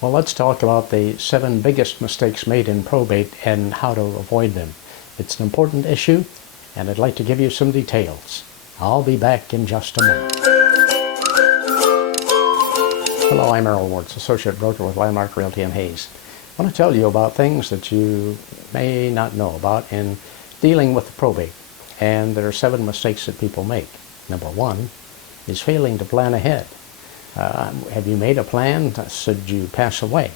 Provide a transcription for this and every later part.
Well, let's talk about the 7 biggest mistakes made in probate and how to avoid them. It's an important issue, and I'd like to give you some details. I'll be back in just a moment. Hello, I'm Errol Wards, Associate Broker with Landmark Realty in Hayes. I want to tell you about things that you may not know about in dealing with the probate. And there are 7 mistakes that people make. Number 1 is failing to plan ahead. Have you made a plan should you pass away?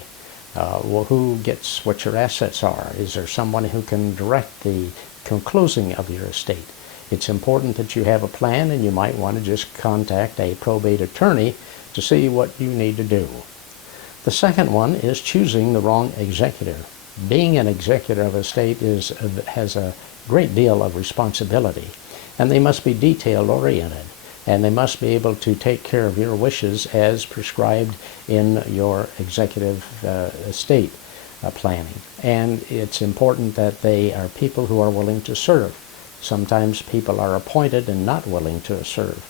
Well, who gets what your assets are? Is there someone who can direct the closing of your estate? It's important that you have a plan, and you might want to just contact a probate attorney to see what you need to do. The second one is choosing the wrong executor. Being an executor of a estate has a great deal of responsibility, and they must be detail-oriented, and they must be able to take care of your wishes as prescribed in your executive estate planning. And it's important that they are people who are willing to serve. Sometimes people are appointed and not willing to serve.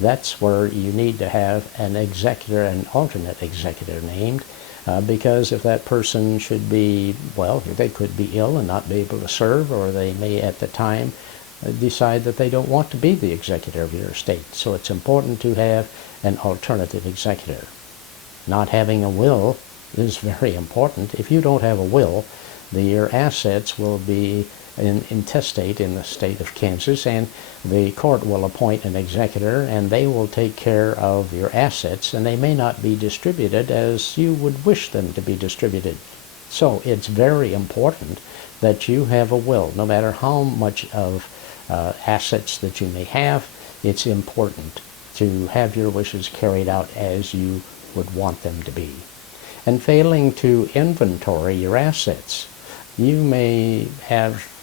That's where you need to have an executor, an alternate executor named, because if that person should be, well, they could be ill and not be able to serve, or they may at the time decide that they don't want to be the executor of your estate. So it's important to have an alternative executor. Not having a will is very important. If you don't have a will, your assets will be intestate in the state of Kansas, and the court will appoint an executor, and they will take care of your assets, and they may not be distributed as you would wish them to be distributed. So it's very important that you have a will. No matter how much of assets that you may have, it's important to have your wishes carried out as you would want them to be. And failing to inventory your assets. You may have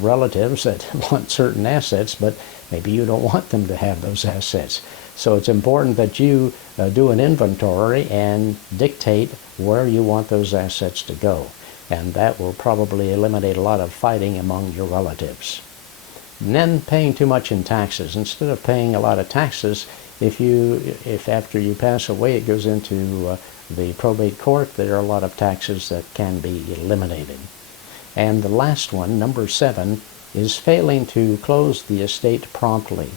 relatives that want certain assets, but maybe you don't want them to have those assets. So it's important that you do an inventory and dictate where you want those assets to go. And that will probably eliminate a lot of fighting among your relatives. And then paying too much in taxes. Instead of paying a lot of taxes, if after you pass away it goes into the probate court, there are a lot of taxes that can be eliminated. And the last one, number 7, is failing to close the estate promptly.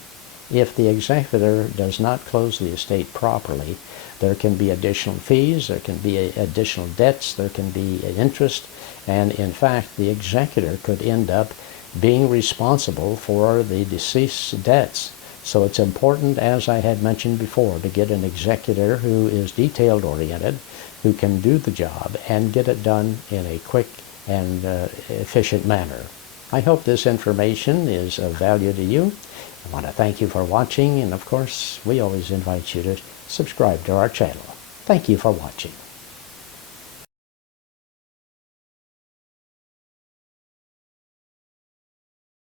If the executor does not close the estate properly, there can be additional fees, there can be additional debts, there can be interest, and in fact the executor could end up being responsible for the deceased's debts. So it's important, as I had mentioned before, to get an executor who is detail-oriented, who can do the job and get it done in a quick and efficient manner. I hope this information is of value to you. I want to thank you for watching, and of course we always invite you to subscribe to our channel. Thank you for watching.